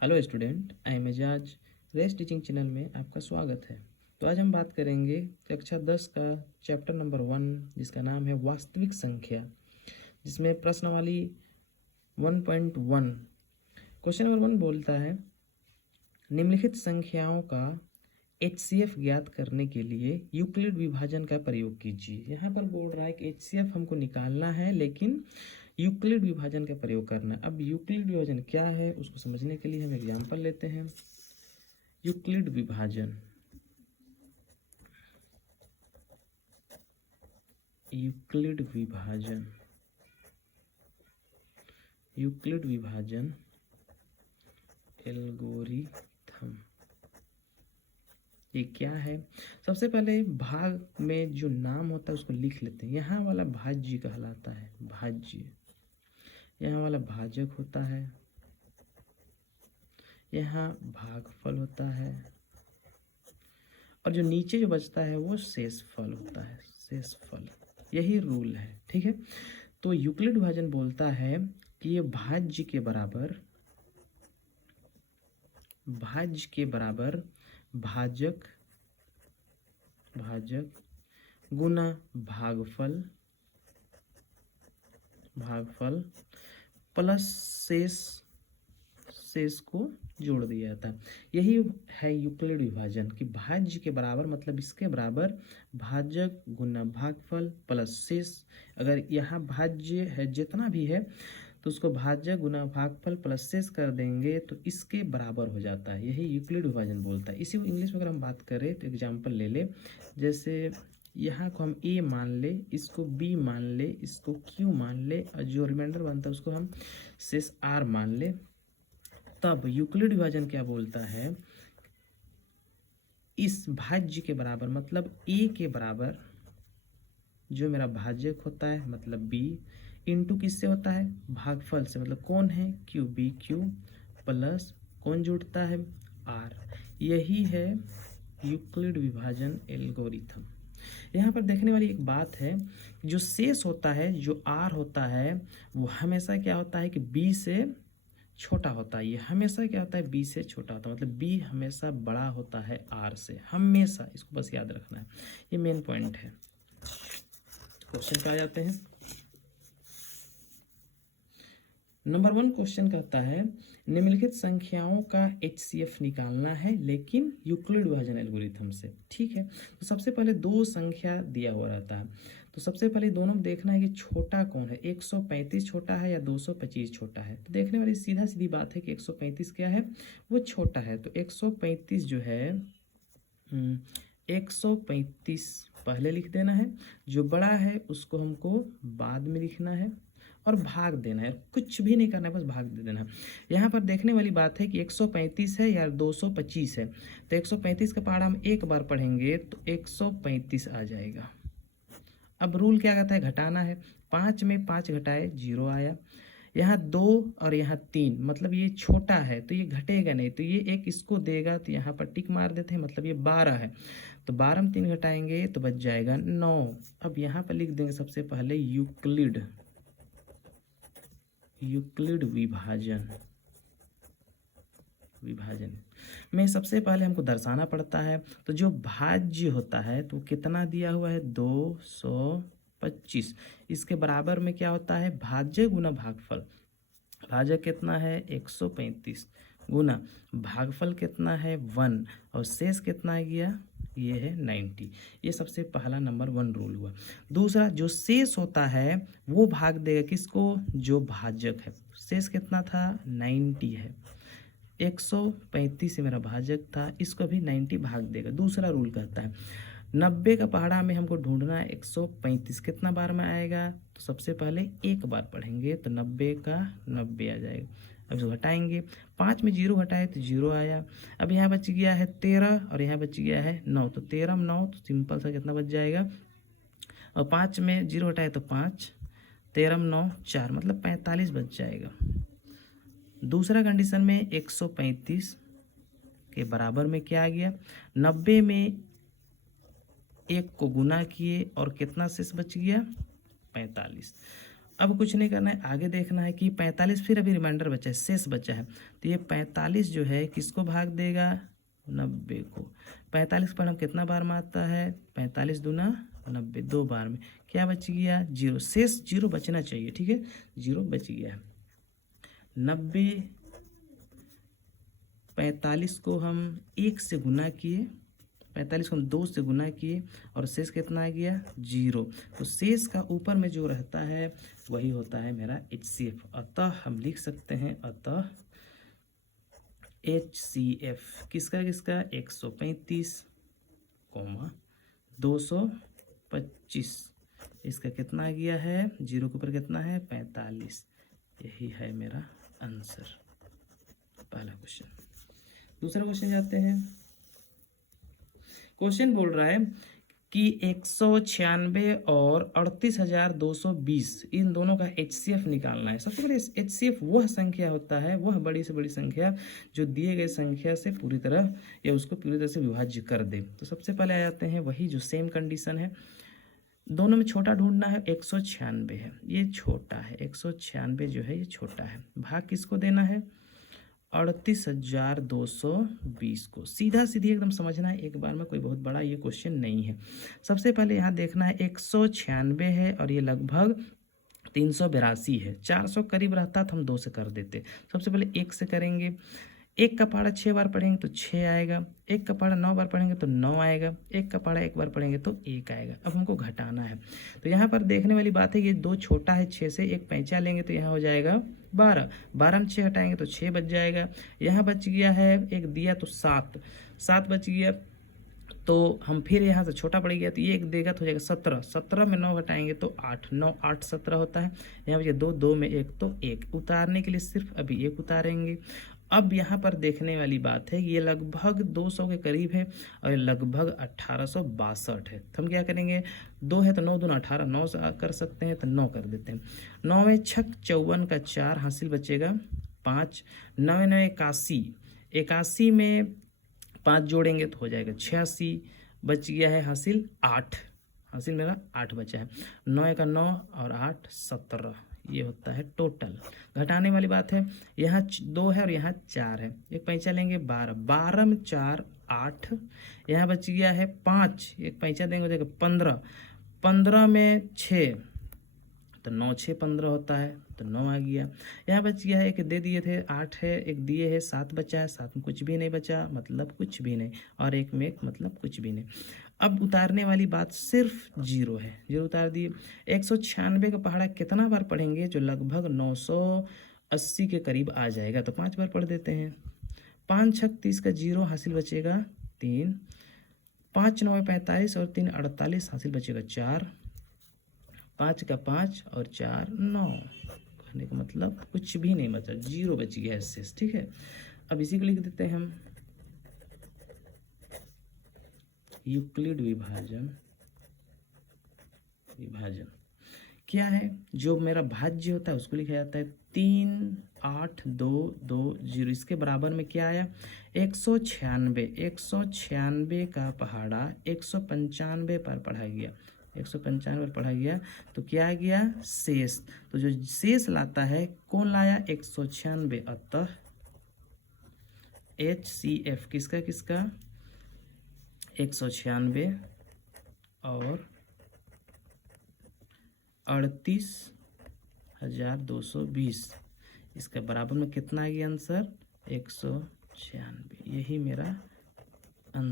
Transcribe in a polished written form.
Hello student, I am Ejaz. Race teaching channel में आपका स्वागत है। तो आज हम बात करेंगे कक्षा 10 का चैप्टर नंबर 1, जिसका नाम है वास्तविक संख्या, जिसमें प्रश्नावली 1.1 क्वेश्चन नंबर 1 बोलता है, निम्नलिखित संख्याओं का HCF ज्ञात करने के लिए यूक्लिड विभाजन का प्रयोग कीजिए। यहाँ पर बोल रहा है कि HCF हमको निकालना है, लेकिन यूक्लिड विभाजन का प्रयोग करना है। अब यूक्लिड विभाजन क्या है उसको समझने के लिए हम एग्जाम्पल लेते हैं। यूक्लिड विभाजन, यूक्लिड विभाजन, यूक्लिड विभाजन एल्गोरिथम, ये क्या है? सबसे पहले भाग में जो नाम होता है उसको लिख लेते हैं। यहाँ वाला भाज्य कहलाता है, भाज्य। यहाँ वाला भाजक होता है, यहाँ भागफल होता है, और जो नीचे जो बचता है वो शेषफल होता है, शेषफल। यही रूल है, ठीक है। तो यूक्लिड विभाजन बोलता है कि ये भाज्य के बराबर, भाज्य के बराबर भाजक, भाजक गुना भागफल, भागफल प्लस शेष, शेष को जोड़ दिया जाता है। यही है यूक्लिड विभाजन कि भाज्य के बराबर मतलब इसके बराबर भाजक गुना भागफल प्लस शेष। अगर यहाँ भाज्य है जितना भी है तो उसको भाज्य गुना भागफल प्लस शेष कर देंगे तो इसके बराबर हो जाता है। यही यूक्लिड विभाजन बोलता है। इसी को इंग्लिश में अगर हम बात करें तो एग्जाम्पल ले ले, जैसे यहाँ को हम A मान ले, इसको B मान ले, इसको Q मान ले, और जो रिमाइंडर बनता है उसको हम शेष R मान ले। तब यूक्लिड विभाजन क्या बोलता है, इस भाज्य के बराबर मतलब A के बराबर जो मेरा भाजक होता है मतलब B इंटू किससे होता है, भागफल से, मतलब कौन है Q, BQ प्लस कौन जुड़ता है R। यही है यूक्लिड विभाजन एल्गोरिथम। यहाँ पर देखने वाली एक बात है, जो शेष होता है, जो R होता है, वो हमेशा क्या होता है कि B से छोटा होता है। ये हमेशा क्या होता है, B से छोटा होता है, मतलब B हमेशा बड़ा होता है R से, हमेशा। इसको बस याद रखना है, ये मेन पॉइंट है। क्वेश्चन पे आ जाते हैं। नंबर 1 क्वेश्चन कहता है, निम्नलिखित संख्याओं का HCF निकालना है लेकिन यूक्लिड विभाजन एल्गोरिथम से। ठीक है, तो सबसे पहले दो संख्या दिया हुआ रहता है, तो सबसे पहले दोनों में देखना है कि छोटा कौन है, 135 छोटा है या 225 छोटा है। तो देखने वाली सीधा सीधी बात है कि 135 क्या है, वो छोटा है। तो 135 जो है 135 पहले लिख देना है, जो बड़ा है उसको हमको बाद में लिखना है और भाग देना है। कुछ भी नहीं करना है, बस भाग दे देना है। यहाँ पर देखने वाली बात है कि 135 है या 225 है, तो 135 का पहाड़ा हम एक बार पढ़ेंगे तो 135 आ जाएगा। अब रूल क्या कहता है, घटाना है। 5 में 5 घटाए 0 आया। यहाँ 2 और यहाँ 3, मतलब ये छोटा है तो ये घटेगा नहीं, तो ये एक इसको देगा, तो यहाँ पर टिक मार देते हैं, मतलब ये 12 है, तो 12 में 3 घटाएंगे तो बच जाएगा 9। अब यहाँ पर लिख देंगे सबसे पहले यूक्लिड, यूक्लिड विभाजन, विभाजन में सबसे पहले हमको दर्शाना पड़ता है। तो जो भाज्य होता है तो कितना दिया हुआ है, 225। इसके बराबर में क्या होता है, भाज्य गुना भागफल। भाज्य कितना है 135 गुना भागफल कितना है 1, और शेष कितना आ गया, ये है 90। ये सबसे पहला नंबर 1 रूल हुआ। दूसरा, जो शेष होता है वो भाग देगा किसको, जो भाजक है। शेष कितना था 90 है, 135 से मेरा भाजक था, इसको भी 90 भाग देगा। दूसरा रूल कहता है 90 का पहाड़ा में हमको ढूंढना है 135 कितना बार में आएगा, तो सबसे पहले एक बार पढ़ेंगे तो 90 का 90 आ जाएगा। अब जो घटाएंगे, 5 में 0 घटाए तो 0 आया। अब यहाँ बच गया है 13 और यहाँ बच गया है 9, तो 13 में 9 तो सिंपल सा कितना बच जाएगा, और 5 में 0 घटाए तो 5, 13 में 9 4, मतलब 45 बच जाएगा। दूसरा कंडीशन में 135 के बराबर में क्या आ गया, 90 में 1 को गुना किए और कितना शेष बच गया 45। अब कुछ नहीं करना है, आगे देखना है कि 45 फिर अभी रिमाइंडर बचा है, शेष बचा है। तो ये 45 जो है किसको भाग देगा, 90 को। 45 पर हम कितना बार मारता है, 45 दूना 90, 2 बार में। क्या बच गया, 0, शेष 0 बचना चाहिए, ठीक है, 0 बच गया है। 90 45 को हम 1 से गुना किए, 45 को हम 2 से गुना किए और शेष कितना आ गया, 0। तो शेष का ऊपर में जो रहता है वही होता है मेरा HCF। अतः हम लिख सकते हैं, अतः HCF किसका किसका, 135 225, इसका कितना आ गया है, 0 के ऊपर कितना है, 45। यही है मेरा आंसर, पहला क्वेश्चन। दूसरा क्वेश्चन जाते हैं। क्वेश्चन बोल रहा है कि 196 और 38,220 इन दोनों का HCF निकालना है। सबसे पहले HCF वह संख्या होता है, वह बड़ी से बड़ी संख्या जो दिए गए संख्या से पूरी तरह या उसको पूरी तरह से विभाज्य कर दे। तो सबसे पहले आ जाते हैं वही जो सेम कंडीशन है, दोनों में छोटा ढूंढना है। 196 है, ये छोटा है, 196 जो है ये छोटा है, भाग किसको देना है, 38,220 को। सीधा सीधी एकदम समझना है एक बार में, कोई बहुत बड़ा ये क्वेश्चन नहीं है। सबसे पहले यहाँ देखना है 196 है और ये लगभग 382 है, 400 करीब रहता तो हम 2 से कर देते। सबसे पहले 1 से करेंगे, 1 का पहाड़ा 6 बार पढ़ेंगे तो 6 आएगा, 1 का पहाड़ा 9 बार पढ़ेंगे तो 9 आएगा, 1 का पहाड़ा 1 बार पढ़ेंगे तो 1 आएगा। अब हमको घटाना है, तो यहाँ पर देखने वाली बात है, ये 2 छोटा है 6 से, एक पैंचा लेंगे तो यहाँ हो जाएगा 12, 12 में 6 हटाएंगे तो 6 बच जाएगा। यहाँ बच गया है, एक दिया तो 7, 7 बच गया, तो हम फिर यहाँ से छोटा पड़ गया तो ये एक देगा तो हो जाएगा 17, 17 में 9 हटाएंगे तो 8, 9 8 17 होता है। यहाँ बचे 2, 2 में 1 तो 1, उतारने के लिए सिर्फ अभी 1 उतारेंगे। अब यहाँ पर देखने वाली बात है, ये लगभग 200 के करीब है और लगभग 1862 है। तो हम क्या करेंगे, 2 है तो 9 दूना 18, 9 से कर सकते हैं तो 9 कर देते हैं। 9 में 6 54 का 4 हासिल बचेगा 5, 9 9 81, 81 में 5 जोड़ेंगे तो हो जाएगा 86, बच गया है हासिल 8, हासिल मेरा 8 बचा है। 9 का 9 और 8 17, ये होता है टोटल। घटाने वाली बात है, यहाँ 2 है और यहाँ 4 है, एक पैंचा लेंगे 12, 12 में 4 8, यहाँ बच गया है 5, एक पैंचा देंगे हो जाएगा 15, 15 में 6 तो 9 6 15 होता है तो 9 आ गया। यहाँ बच गया है, एक दे दिए थे 8 है, एक दिए है 7 बचा है, 7 में कुछ भी नहीं बचा मतलब कुछ भी नहीं, और 1 में 1 मतलब कुछ भी नहीं। अब उतारने वाली बात सिर्फ 0 है, 0 उतार दिए। 196 का पहाड़ा कितना बार पढ़ेंगे, जो लगभग 980 के करीब आ जाएगा, तो 5 बार पढ़ देते हैं। 5 6 30 का 0 हासिल बचेगा 3, 5 9 45 और 3 48 हासिल बचेगा 4, 5 का 5 और 4 9, कहने का मतलब कुछ भी नहीं बचा, 0 बच गया इससे, ठीक है। अब इसी को लिख देते हैं हम, यूक्लिड विभाजन। विभाजन क्या है, जो मेरा भाज्य होता है उसको लिखा जाता है 3 8 2 2 0। इसके बराबर में क्या आया, 196, 196 का पहाड़ा 195 पर पढ़ा गया, 195 पर पढ़ा गया तो क्या आ गया, शेष। तो जो शेष लाता है कौन लाया, 196, अतः HCF किसका किसका, 196 और 38,220, इसके बराबर में कितना आ गया आंसर, 196। यही मेरा